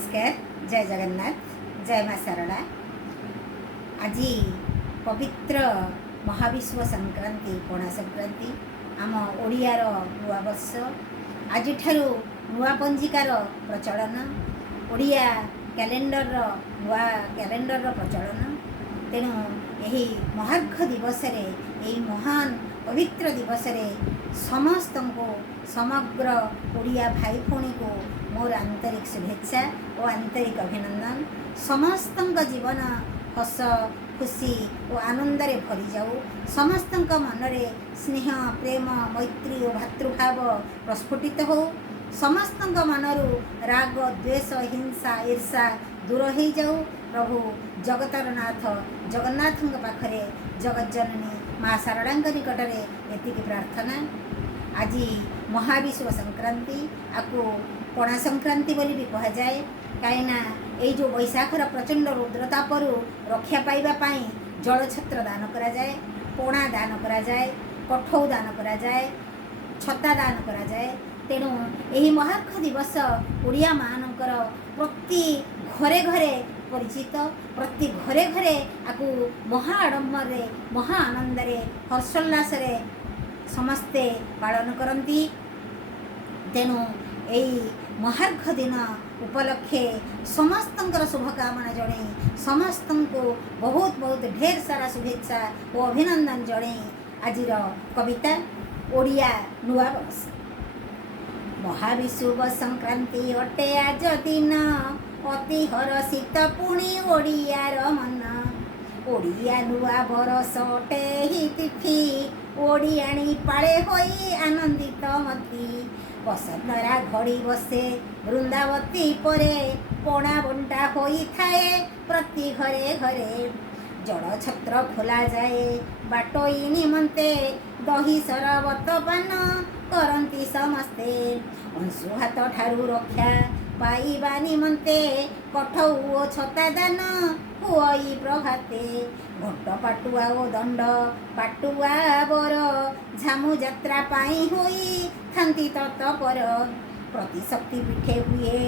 नमस्कार। जय जगन्नाथ। जय माँ शारदा। आज पवित्र महाविश्व संक्रांति पणा संक्रांति आम ओडियार नुआ वर्ष। आज नुआ पंजिकार प्रचलन, ओडिया कैलेंडर नुआ कैलेंडर प्रचलन। तेणु यही महार्घ दिवस महान पवित्र दिवस समस्त को समग्र ओडिया भाई भौणी को मोर आंतरिक शुभेच्छा और आंतरिक अभिनंदन। समस्त जीवन हस खुशी और आनंद भरी जाऊ। समस्त मनरे स्नेह प्रेम मैत्री और भातृभाव प्रस्फुटित हो। समस्त मनरू राग द्वेष हिंसा ईर्षा दूर हो जाऊ। प्रभु जगतर नाथ जगन्नाथ पाखरे जगज्जननी माँ शारदा निकट में एति प्रार्थना। आज महाविश्व संक्रांति आपको पणा संक्रांति बोली भी कह जाए, कहीं ये जो बैशाखर प्रचंड रुद्रतापर रक्षा पाइबापी जल छत्र दान करा जाए, पणा दान करा जाए, कठौ दान करा जाए, छता दान करा जाए। तेणु यही महार्घ दिवस ओडिया मानकर प्रति घरे घरे परिचित, प्रति घरे घरे आपको महा आडंबर महा आनंद हर्षोल्लास समस्ते पालन करती। तेणु यही महार्घ दिन उपलक्षे समस्त शुभकामना जड़े समस्त को बहुत बहुत ढेर सारा शुभेच्छा और अभिनंदन जड़े। आज कविता ओडिया नुआ वर्ष। महाविश्व संक्रांति अटे आज दिन अति हर्षित पुणी ओडियार मन। ओडिया नुआ बरस अटे ही तिथि ओडियाणी पाळे होई आनंदित मती। बसंतरा घड़ी बसे वृंदावती परे पणा बंटा होई थाए प्रति घरे घरे। जड़ छत्र खोला जाए बाटोई निमंते दही सरबत पान करती समस्ते। अंशुहात ठारू रक्षा पाइबा निमंते कठौ ओ छता दान हुई प्रभाते। घट पाटुआ ओ दंड पाटुआ बर झामु यात्रा पाई होई थांती तत्पर। प्रति शक्ति पीठे हुए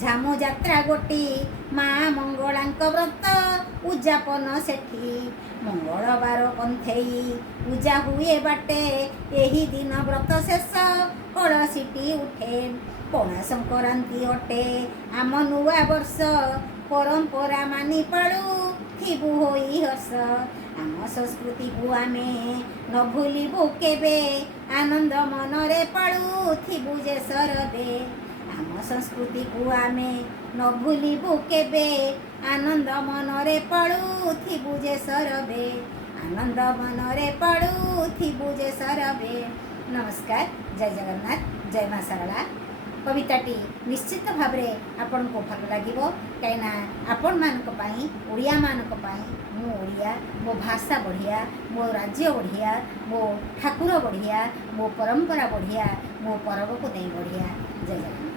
झामु यात्रा गोटी माँ मंगलांक व्रत उद्यापन सेठी। मंगलवार पंथेई पूजा हुए बाटे यही दिन व्रत शेष कलसीटी उठे। पणा संक्रांति अटे आम नुआ वर्ष परंपरा मानि पाळु थिबु होई हर्ष। आम संस्कृति को आमे न भूलिबु केबे आनंद मनरे पाळु थिबु जे सरबे। आम संस्कृति को आमे न भूलिबु केबे आनंद मनरे पाळु थिबु जे सरबे। आनंद मनरे पाळु थिबु जे सरबे। नमस्कार। जय जगन्नाथ। जय माँ शारदा। कविताटी निश्चित भाव में आपण को भल लगे, कहीं आपण मानी ओडिया मानी मो ओडिया मो भाषा बढ़िया, मो राज्य बढ़िया, मो ठाकुर बढ़िया, मो परंपरा बढ़िया, मो पर्व को नहीं बढ़िया। जय जगन्नाथ।